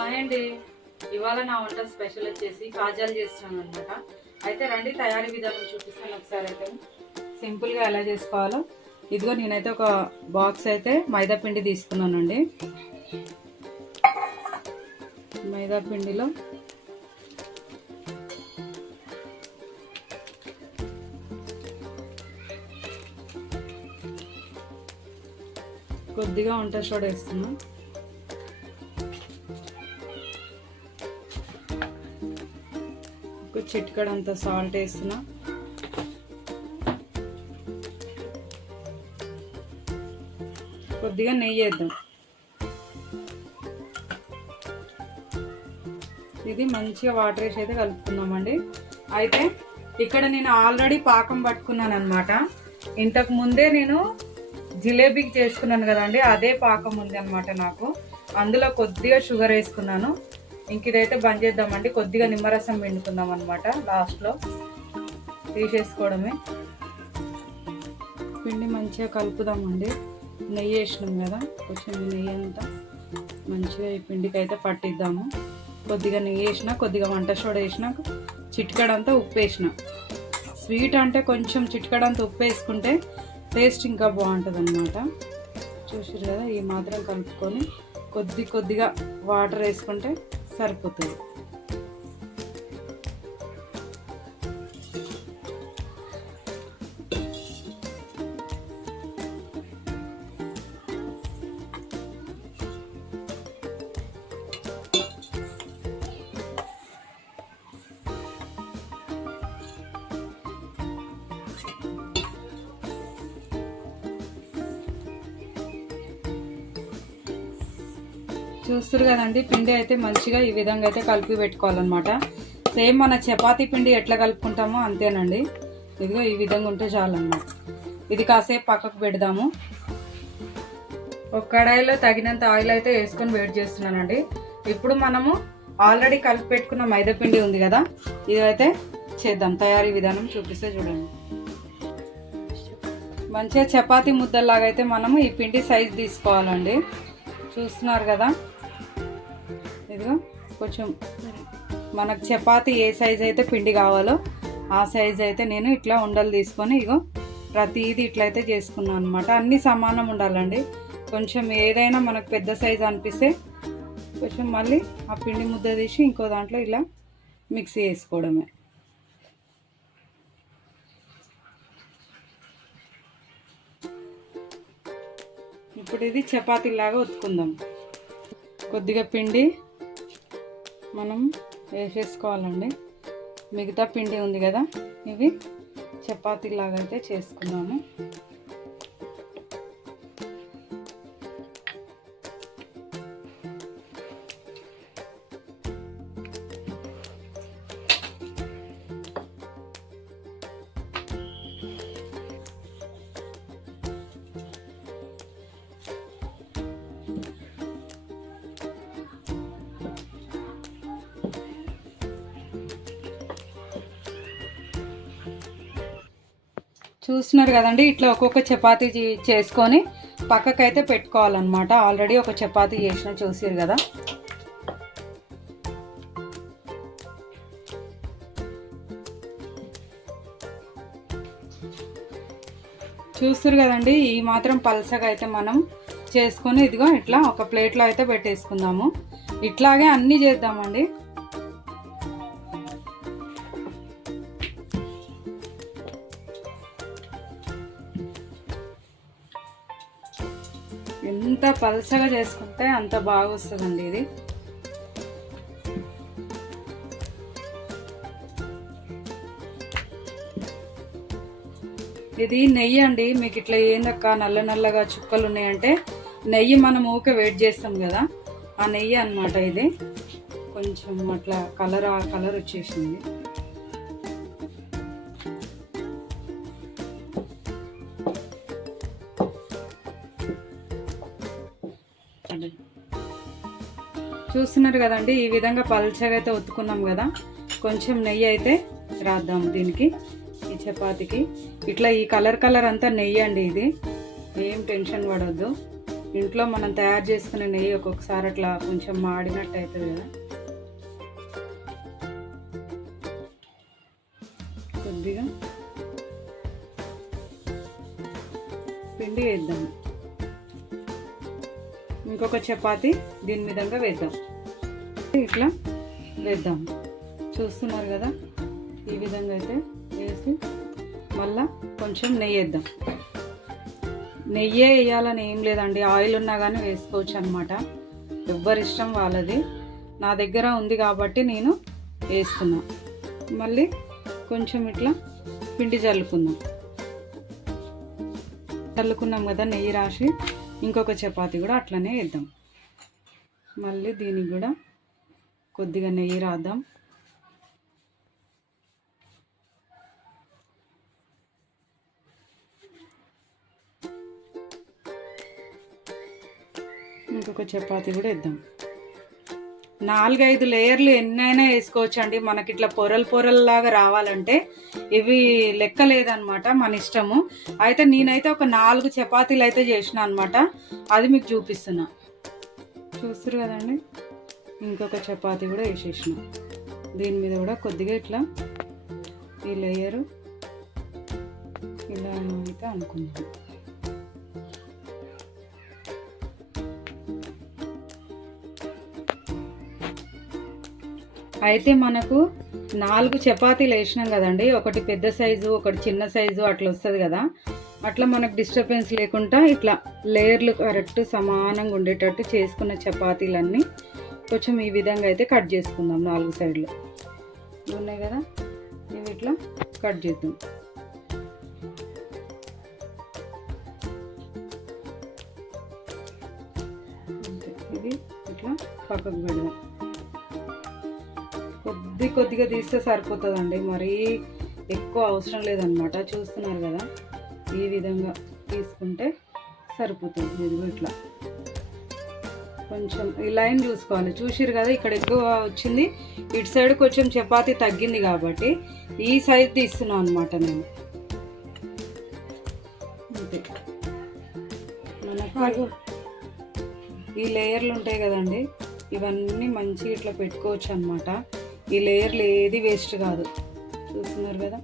Hi అండి. ఇవాళ నా వంట స్పెషల్ వచ్చేసి కాజాలు చేస్తున్నాను అనమాట. అయితే రండి తయారీ విధానం చూపిస్తాను ఒకసారి. అయితే సింపుల్గా ఎలా చేసుకోవాలో ఇదిగో నేనైతే ఒక బాక్స్ అయితే మైదా పిండి తీసుకున్నానండి. మైదా పిండిలో కొద్దిగా వంట సోడా వేస్తున్నా. చిటికడంత సాల్ట్ వేస్తున్నా. కొద్దిగా నెయ్యి వేద్దాం. ఇది మంచిగా వాటర్ వేసి అయితే కలుపుకుందామండి. అయితే ఇక్కడ నేను ఆల్రెడీ పాకం పట్టుకున్నాను అనమాట. ఇంతకు ముందే నేను జిలేబీకి చేసుకున్నాను కదండి, అదే పాకం ఉంది అనమాట నాకు. అందులో కొద్దిగా షుగర్ వేసుకున్నాను. ఇంక ఇదైతే బంద్ చేద్దామండి. కొద్దిగా నిమ్మరసం పిండుకుందాం అనమాట. లాస్ట్లో తీసేసుకోవడమే. పిండి మంచిగా కలుపుదామండి. నెయ్యి వేసినాం కదా, కొంచెం నెయ్యి అంతా మంచిగా ఈ పిండికి అయితే పట్టిద్దాము. కొద్దిగా నెయ్యి వేసిన, కొద్దిగా వంట సోడా వేసిన, చిటికడంతా ఉప్పు వేసిన. స్వీట్ అంటే కొంచెం చిటికడంతా ఉప్పు వేసుకుంటే టేస్ట్ ఇంకా బాగుంటుంది అనమాట. చూసారు కదా, ఈ మాత్రం కలుపుకొని కొద్దిగా వాటర్ వేసుకుంటే సరిపోతుంది. చూస్తారు కదండి, పిండి అయితే మంచిగా ఈ విధంగా అయితే కలిపి పెట్టుకోవాలన్నమాట. సేమ్ మన చపాతీ పిండి ఎట్లా కలుపుకుంటామో అంతేనండి. ఇదిగో ఈ విధంగా ఉంటే చాలన్నమాట. ఇది కాసేపు పక్కకు పెడదాము. ఒక కడాయిలో తగినంత ఆయిల్ అయితే వేసుకొని వేడి చేస్తున్నానండి. ఇప్పుడు మనము ఆల్రెడీ కలిపి పెట్టుకున్న మైదా పిండి ఉంది కదా, ఇదైతే చేద్దాం. తయారీ విధానం చూపిస్తే చూడండి. మంచిగా చపాతీ ముద్దలాగా అయితే మనము ఈ పిండి సైజ్ తీసుకోవాలండి. చూస్తున్నారు కదా, ఇదిగో కొంచెం మనకు చపాతీ ఏ సైజ్ అయితే పిండి కావాలో ఆ సైజ్ అయితే నేను ఇట్లా ఉండలు తీసుకొని ఇగో ప్రతిదీ ఇట్లయితే చేసుకున్నాను అనమాట. అన్నీ సమానం ఉండాలండి. కొంచెం ఏదైనా మనకు పెద్ద సైజ్ అనిపిస్తే కొంచెం మళ్ళీ ఆ పిండి ముద్ద తీసి ఇంకో దాంట్లో ఇలా మిక్సీ వేసుకోవడమే. ఇప్పుడు ఇది చపాతీలాగా ఒత్తుకుందాం. కొద్దిగా పిండి మనం వేసేసుకోవాలండి. మిగతా పిండి ఉంది కదా, ఇవి చపాతీలాగా అయితే చేసుకున్నాము. చూస్తున్నారు కదండి, ఇట్లా ఒక్కొక్క చపాతీ చేసుకొని పక్కకైతే పెట్టుకోవాలన్నమాట. ఆల్రెడీ ఒక చపాతీ చేసిన చూసారు కదా. చూస్తారు కదండి, ఈ మాత్రం పల్సగా అయితే మనం చేసుకొని ఇదిగో ఇట్లా ఒక ప్లేట్లో అయితే పెట్టేసుకుందాము. ఇట్లాగే అన్నీ చేద్దామండి. ఎంత పల్సగా చేసుకుంటే అంత బాగా వస్తుందండి ఇది. ఇది నెయ్యి అండి. మీకు ఇట్లా ఏందక్క నల్లగా చుక్కలు ఉన్నాయంటే నెయ్యి మనం ఊకే వేడి చేస్తాం కదా, ఆ నెయ్యి అన్నమాట. ఇది కొంచెం అట్లా కలర్ వచ్చేసింది. చూస్తున్నారు కదండి, ఈ విధంగా పల్చగా అయితే ఒత్తుకున్నాం కదా. కొంచెం నెయ్యి అయితే రాద్దాం దీనికి, ఈ చపాతీకి. ఇట్లా ఈ కలర్ అంతా నెయ్యి అండి. ఇది ఏం టెన్షన్ పడొద్దు. ఇంట్లో మనం తయారు చేసుకునే నెయ్యి ఒక్కొక్కసారి అట్లా కొంచెం మాడినట్టు అవుతుంది కదా. కొద్దిగా పిండి వేద్దాం. ఇంకొక చపాతీ దీని మీదంగా వేద్దాం. ఇట్లా వేద్దాం. చూస్తున్నారు కదా, ఈ విధంగా అయితే వేసి మళ్ళా కొంచెం నెయ్యి వేద్దాం. నెయ్యే వేయాలని ఏం లేదండి, ఆయిల్ ఉన్నా కానీ వేసుకోవచ్చు అనమాట. ఎవరిష్టం వాళ్ళది. నా దగ్గర ఉంది కాబట్టి నేను వేస్తున్నా. మళ్ళీ కొంచెం ఇట్లా పిండి చల్లుకుందాం. చల్లుకున్నాం కదా నెయ్యి రాసి, ఇంకొక చపాతీ కూడా అట్లనే వేద్దాం. మళ్ళీ దీనికి కూడా కొద్దిగా నెయ్యి రాద్దాం. ఇంకొక చపాతీ కూడా వేద్దాం. 4-5 లేయర్లు ఎన్నైనా వేసుకోవచ్చు అండి. మనకి ఇట్లా పొరల్లాగా రావాలంటే ఇవి లెక్క లేదనమాట, మన ఇష్టము. అయితే నేనైతే ఒక 4 చపాతీలు అయితే చేసిన అనమాట. అది మీకు చూపిస్తున్నా. చూస్తారు కదండి, ఇంకొక చపాతీ కూడా వేసేసిన. దీని మీద కూడా కొద్దిగా ఇట్లా ఈ లేయరు ఇలా అయితే అనుకుందాం. అయితే మనకు 4 చపాతీలు వేసినాం కదండి. ఒకటి పెద్ద సైజు, ఒకటి చిన్న సైజు అట్లా వస్తుంది కదా. అట్లా మనకు డిస్టర్బెన్స్ లేకుండా ఇట్లా లేయర్లు కరెక్ట్ సమానంగా ఉండేటట్టు చేసుకున్న చపాతీలన్నీ కొంచెం ఈ విధంగా అయితే కట్ చేసుకుందాం. 4 సైడ్లు ఉన్నాయి కదా, ఇవి ఇట్లా కట్ చేద్దాం. ఇది ఇట్లా పక్కకు పెడదాం. కొద్దిగా తీస్తే సరిపోతుందండి, మరీ ఎక్కువ అవసరం లేదనమాట. చూస్తున్నారు కదా, ఈ విధంగా తీసుకుంటే సరిపోతుంది. ఇది ఇట్లా కొంచెం ఈ లైన్ చూసుకోవాలి. చూసిరు కదా, ఇక్కడ ఎక్కువ వచ్చింది, ఇటు సైడ్ కొంచెం చపాతీ తగ్గింది కాబట్టి ఈ సైజ్ తీస్తున్నాను అనమాట నేను. అంతే. మనకు ఈ లేయర్లు ఉంటాయి కదండి, ఇవన్నీ మంచిగా ఇట్లా పెట్టుకోవచ్చు అనమాట. ఈ లేయర్లు ఏది వేస్ట్ కాదు. చూస్తున్నారు కదా,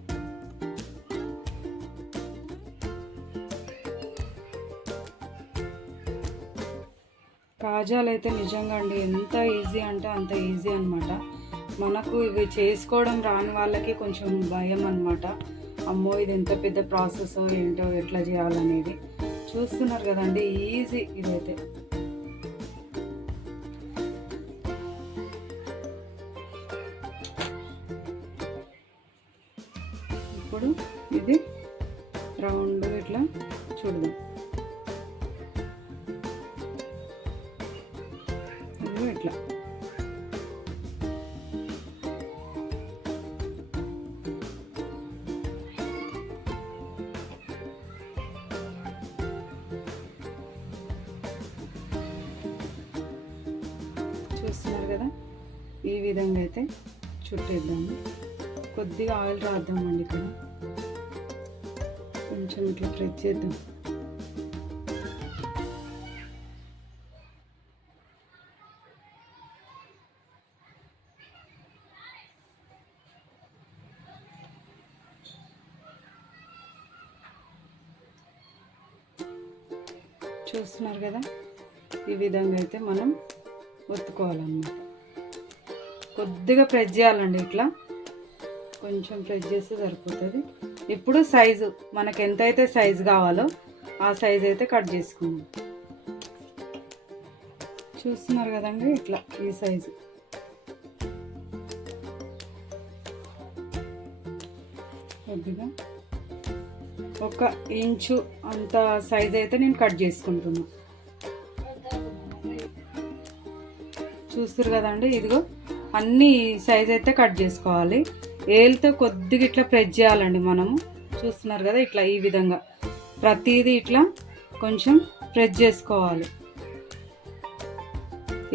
కాజాలు అయితే నిజంగా అండి ఎంత ఈజీ అంటే అంత ఈజీ అనమాట. మనకు ఇవి చేసుకోవడం రాని వాళ్ళకి కొంచెం భయం అనమాట. అమ్మో ఇది ఎంత పెద్ద ప్రాసెస్ ఏంటో, ఎట్లా చేయాలనేది. చూస్తున్నారు కదండి, ఈజీ ఇదైతే. ఇప్పుడు ఇది రౌండ్ ఇట్లా చూడదాం. ఇది ఇట్లా చూస్తున్నారు కదా, ఈ విధంగా అయితే చుట్టేద్దాము. కొద్దిగా ఆయిల్ రాద్దామండి. ఇక్కడ కొంచెం ఇట్లా ప్రెస్ చేద్దాం. చూస్తున్నారు కదా, ఈ విధంగా అయితే మనం ఒత్తుకోవాలన్నమాట. కొద్దిగా ప్రెస్ చేయాలండి, ఇట్లా కొంచెం ప్రెస్ చేస్తే సరిపోతుంది. ఇప్పుడు సైజు మనకు ఎంతైతే సైజు కావాలో ఆ సైజు అయితే కట్ చేసుకుందాం. చూస్తున్నారు కదండి, ఇట్లా ఈ సైజు. కొద్దిగా 1 ఇంచు అంత సైజ్ అయితే నేను కట్ చేసుకుంటున్నా. చూస్తారు కదండి, ఇదిగో అన్ని సైజ్ అయితే కట్ చేసుకోవాలి. ఏలుతో కొద్దిగా ఇట్లా ప్రెస్ చేయాలండి మనము. చూస్తున్నారు కదా, ఇట్లా ఈ విధంగా ప్రతిదీ ఇట్లా కొంచెం ప్రెస్ చేసుకోవాలి.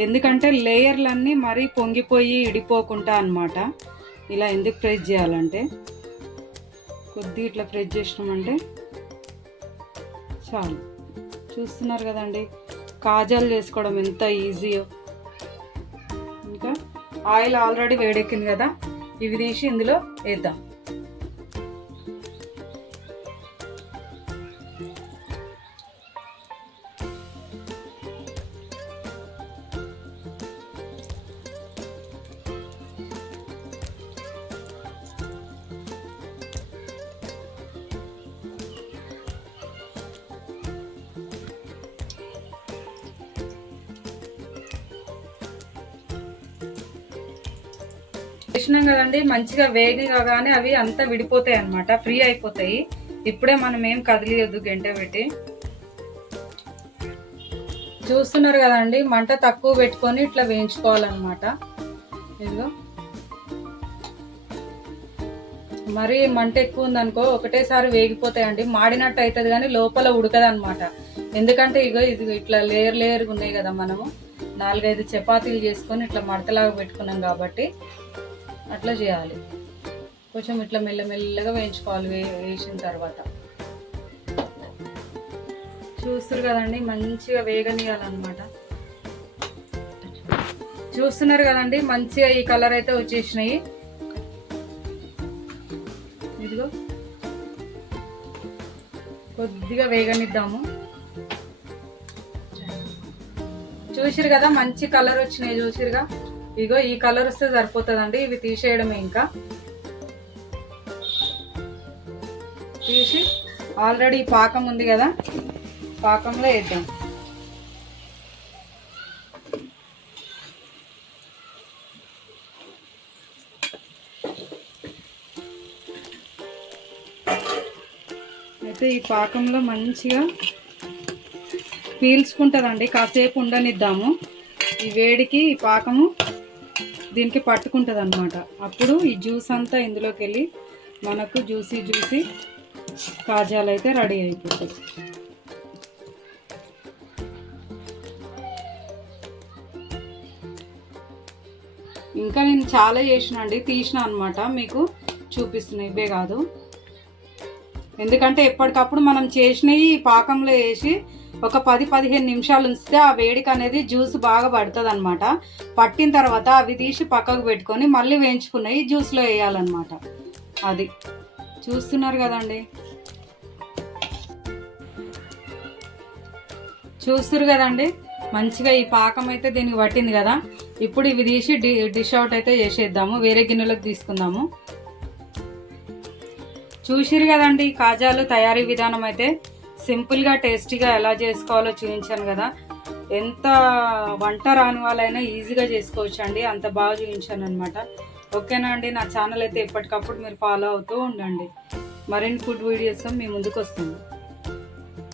ఎందుకంటే లేయర్లన్నీ మరీ పొంగిపోయి ఇడిపోకుండా అన్నమాట. ఇలా ఎందుకు ప్రెస్ చేయాలంటే కొద్దిగా ఇట్లా ప్రెస్ చేసినామంటే చాలు. చూస్తున్నారు కదండి, కాజాలు చేసుకోవడం ఎంత ఈజీయో. ఇంకా ఆయిల్ ఆల్రెడీ వేడెక్కింది కదా, ఇవి తీసి ఇందులో వేద్దాం. వేసినాం కదండి, మంచిగా వేగిగానే అవి అంతా విడిపోతాయి అన్నమాట, ఫ్రీ అయిపోతాయి. ఇప్పుడే మనం ఏం కదిలియొద్దు గంట పెట్టి. చూస్తున్నారు కదండి, మంట తక్కువ పెట్టుకొని ఇట్లా వేయించుకోవాలన్నమాట. ఇదిగో మరి మంట ఎక్కువ ఉందనుకో ఒకటేసారి వేగిపోతాయండి, మాడినట్టు అవుతుంది కానీ లోపల ఉడకదు అనమాట. ఎందుకంటే ఇది ఇట్లా లేయర్ లేయర్గా ఉన్నాయి కదా, మనము 4-5 చపాతీలు చేసుకొని ఇట్లా మడతలాగా పెట్టుకున్నాం కాబట్టి అట్లా చేయాలి. కొంచెం ఇట్లా మెల్లమెల్లగా వేయించుకోవాలి. వేసిన తర్వాత చూస్తున్నారు కదండి, మంచిగా వేగనీయాలన్నమాట. చూస్తున్నారు కదండి, మంచిగా ఈ కలర్ అయితే వచ్చేసినాయి. ఇదిగో కొద్దిగా వేగనిద్దాము. చూసిరు కదా మంచి కలర్ వచ్చినాయి, చూసిరుగా. ఇగో ఈ కలర్ వస్తే సరిపోతుందండి, ఇవి తీసేయడమే. ఇంకా తీసి ఆల్రెడీ పాకం ఉంది కదా, పాకంలో వేద్దాం. అయితే ఈ పాకంలో మంచిగా పీల్చుకుంటుందండి, కాసేపు ఉండనిద్దాము. ఈ వేడికి ఈ పాకము దీనికి పట్టుకుంటుంది అన్నమాట. అప్పుడు ఈ జ్యూస్ అంతా ఇందులోకి వెళ్ళి మనకు జ్యూసీ కాజాలు అయితే రెడీ అయిపోతాయి. ఇంకా నేను చాలా చేసినండి, తీసిన అనమాట, మీకు చూపిస్తున్నాయి. ఇవే కాదు, ఎందుకంటే ఎప్పటికప్పుడు మనం చేసినవి పాకంలో వేసి ఒక 10-15 నిమిషాలు ఉంచితే ఆ వేడికి అనేది జ్యూస్ బాగా పడుతుంది అనమాట. పట్టిన తర్వాత అవి తీసి పక్కకు పెట్టుకొని మళ్ళీ వేయించుకున్నవి జ్యూస్లో వేయాలన్నమాట. అది చూస్తున్నారు కదండి, చూస్తున్నారు కదండి, మంచిగా ఈ పాకం అయితే దీనికి పట్టింది కదా. ఇప్పుడు ఇవి తీసి డిష్ అవుట్ అయితే చేసేద్దాము, వేరే గిన్నెలోకి తీసుకుందాము. చూసిరు కదండి, కాజాలు తయారీ విధానం అయితే సింపుల్గా టేస్టీగా ఎలా చేసుకోవాలో చూపించాను కదా. ఎంత వంట రాని వాళ్ళైనా ఈజీగా చేసుకోవచ్చు అండి, అంత బాగా చూపించాను అనమాట. ఓకేనా అండి, నా ఛానల్ అయితే ఎప్పటికప్పుడు మీరు ఫాలో అవుతూ ఉండండి. మరిన్ని ఫుడ్ వీడియోస్ మీ ముందుకు వస్తుంది.